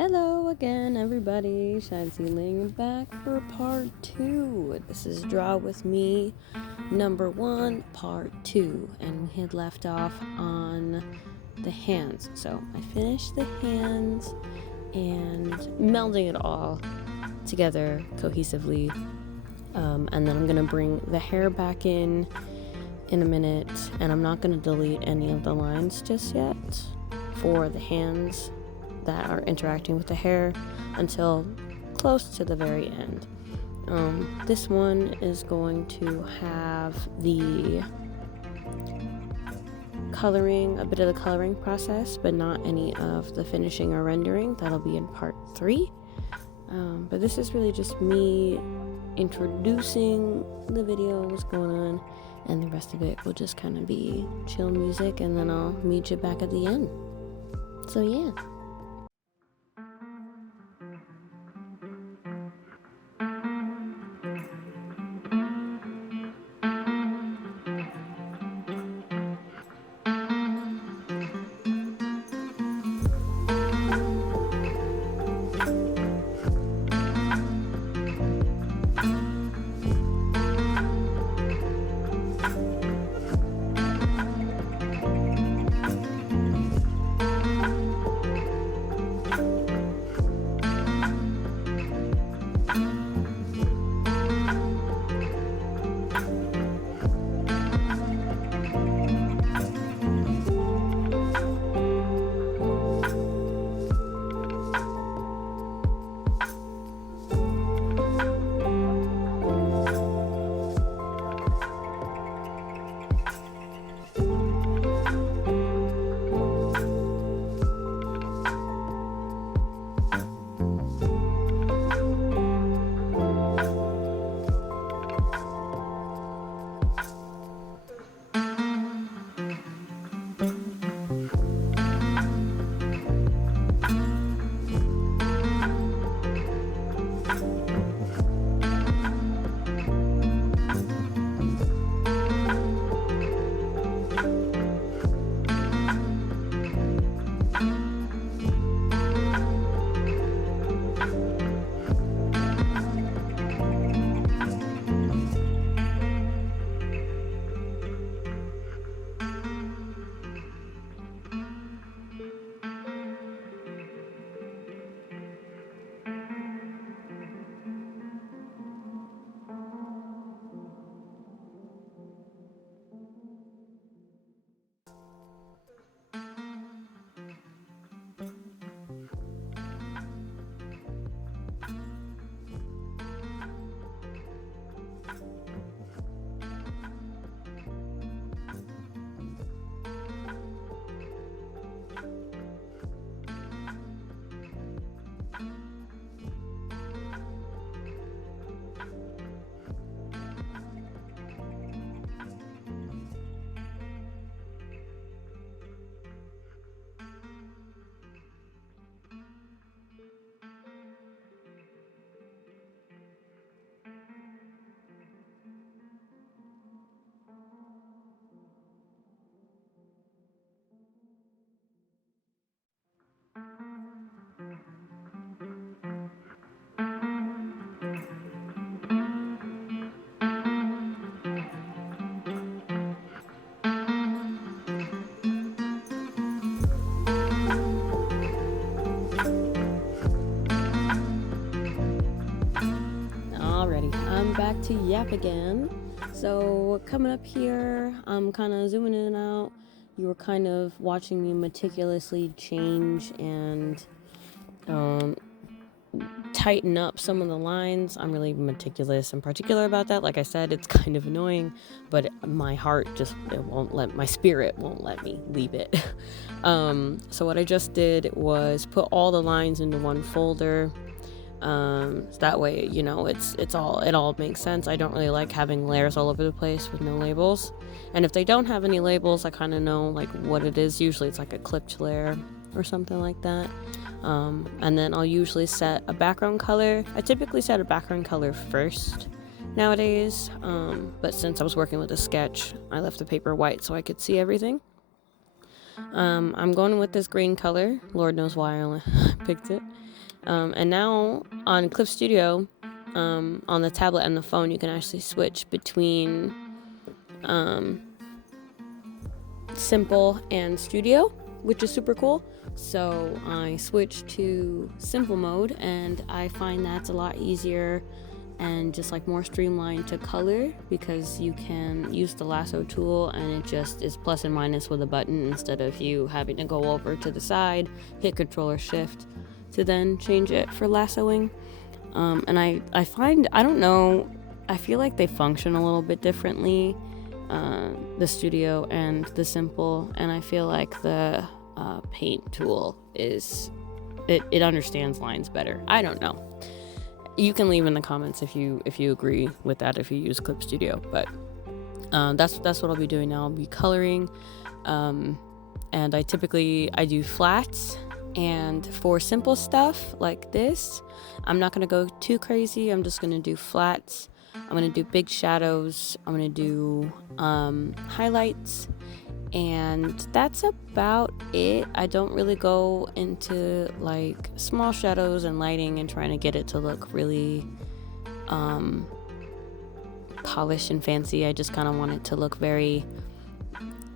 Hello again, everybody. Shine Ceiling back for part 2. This is Draw With Me, number 1, part 2. And we had left off on the hands. So I finished the hands and melding it all together cohesively. And then I'm going to bring the hair back in a minute. And I'm not going to delete any of the lines just yet for the hands that are interacting with the hair until close to the very end. This one is going to have the coloring, a bit of the coloring process, but not any of the finishing or rendering. That'll be in part 3. But this is really just me introducing the video, what's going on, and the rest of it will just kind of be chill music, and then I'll meet you back at the end. So yeah. I'm back to yap again. So coming up here, I'm kind of zooming in and out. You were kind of watching me meticulously change and tighten up some of the lines. I'm really meticulous and particular about that. Like I said, it's kind of annoying, but my heart just, my spirit won't let me leave it. So what I just did was put all the lines into one folder. So that way, it all makes sense. I don't really like having layers all over the place with no labels. And if they don't have any labels, I kind of know like what it is. Usually it's like a clipped layer or something like that. And then I'll usually set a background color. I typically set a background color first nowadays. But since I was working with a sketch, I left the paper white so I could see everything. I'm going with this green color. Lord knows why I only picked it. And now on Clip Studio, on the tablet and the phone, you can actually switch between simple and studio, which is super cool. So I switched to simple mode, and I find that's a lot easier and just like more streamlined to color, because you can use the lasso tool and it just is plus and minus with a button, instead of you having to go over to the side, hit Control or Shift to then change it for lassoing. And I find, I don't know, I feel like they function a little bit differently, the studio and the simple, and I feel like the paint tool is, it understands lines better. I don't know. You can leave in the comments if you agree with that, if you use Clip Studio. But that's what I'll be doing now. I'll be coloring, and I do flats. And for simple stuff like this, I'm not gonna go too crazy. I'm just gonna do flats. I'm gonna do big shadows. I'm gonna do highlights. And that's about it. I don't really go into like small shadows and lighting and trying to get it to look really polished and fancy. I just kind of want it to look very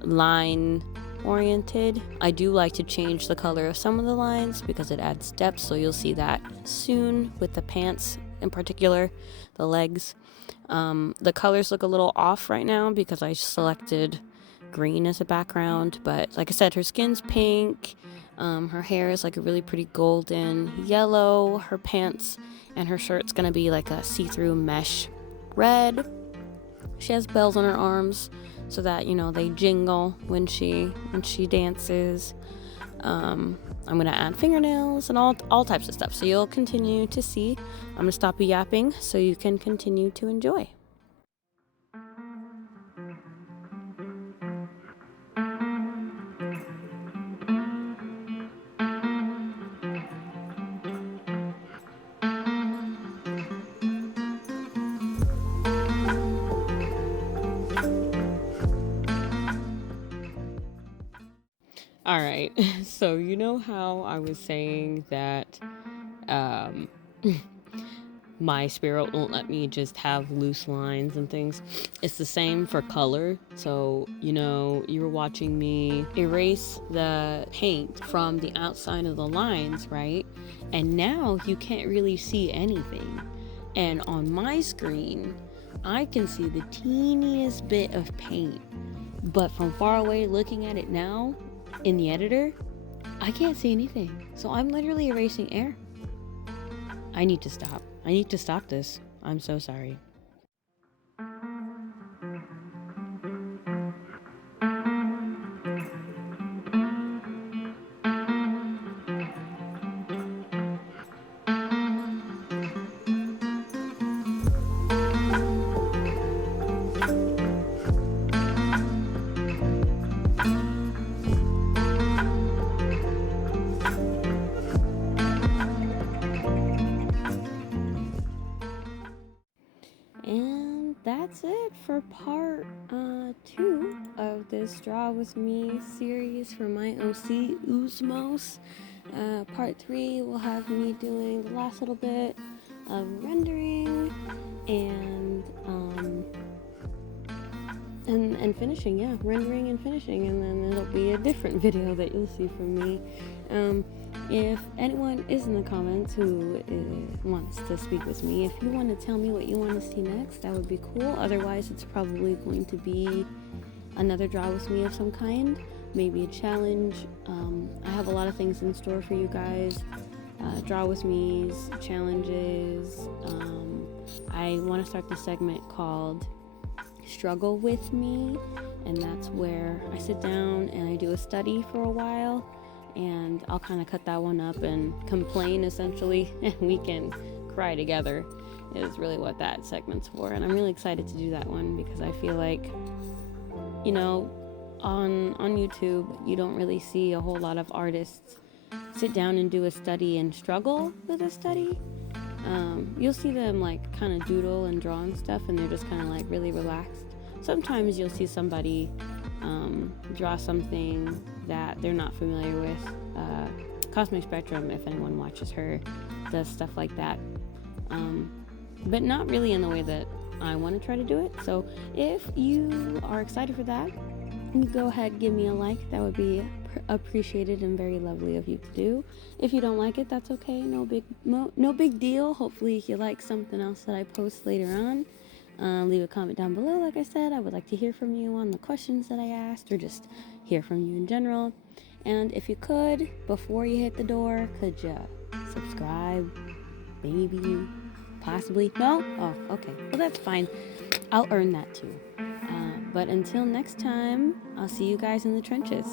line oriented. I do like to change the color of some of the lines because it adds depth, so you'll see that soon with the pants in particular, the legs. The colors look a little off right now because I selected green as a background, but like I said, her skin's pink, her hair is like a really pretty golden yellow, her pants and her shirt's gonna be like a see-through mesh red. She has bells on her arms so that, you know, they jingle when she dances. I'm gonna add fingernails and all types of stuff, so you'll continue to see. I'm gonna stop yapping so you can continue to enjoy. All right, so you know how I was saying that my spirit won't let me just have loose lines and things? It's the same for color. So, you know, you were watching me erase the paint from the outside of the lines, right? And now you can't really see anything. And on my screen, I can see the teeniest bit of paint. But from far away looking at it now, in the editor, I can't see anything. So I'm literally erasing air. I need to stop. I need to stop this. I'm so sorry. And that's it for part 2 of this Draw With Me series for my OC Usmos. Part 3 will have me doing the last little bit of rendering and finishing, rendering and finishing, and then it'll be a different video that you'll see from me. If anyone is in the comments who wants to speak with me, if you want to tell me what you want to see next, that would be cool. Otherwise, it's probably going to be another Draw With Me of some kind, maybe a challenge. I have a lot of things in store for you guys. Draw With Me's, challenges. I want to start this segment called Struggle With Me, and that's where I sit down and I do a study for a while, and I'll kind of cut that one up and complain essentially, and we can cry together is really what that segment's for. And I'm really excited to do that one because I feel like, you know, on YouTube you don't really see a whole lot of artists sit down and do a study and struggle with a study. You'll see them like kind of doodle and draw and stuff, and they're just kind of like really relaxed. Sometimes you'll see somebody draw something that they're not familiar with. Cosmic Spectrum, if anyone watches her, does stuff like that, but not really in the way that I want to try to do it. So if you are excited for that, go ahead, give me a like. That would be appreciated and very lovely of you to do. If you don't like it, that's okay. No big deal. Hopefully you like something else that I post later on. Leave a comment down below. Like I said, I would like to hear from you on the questions that I asked, or just hear from you in general. And if you could, before you hit the door, could you subscribe? Maybe, possibly. No? Oh, okay. Well, that's fine. I'll earn that too. But until next time, I'll see you guys in the trenches.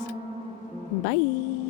Bye.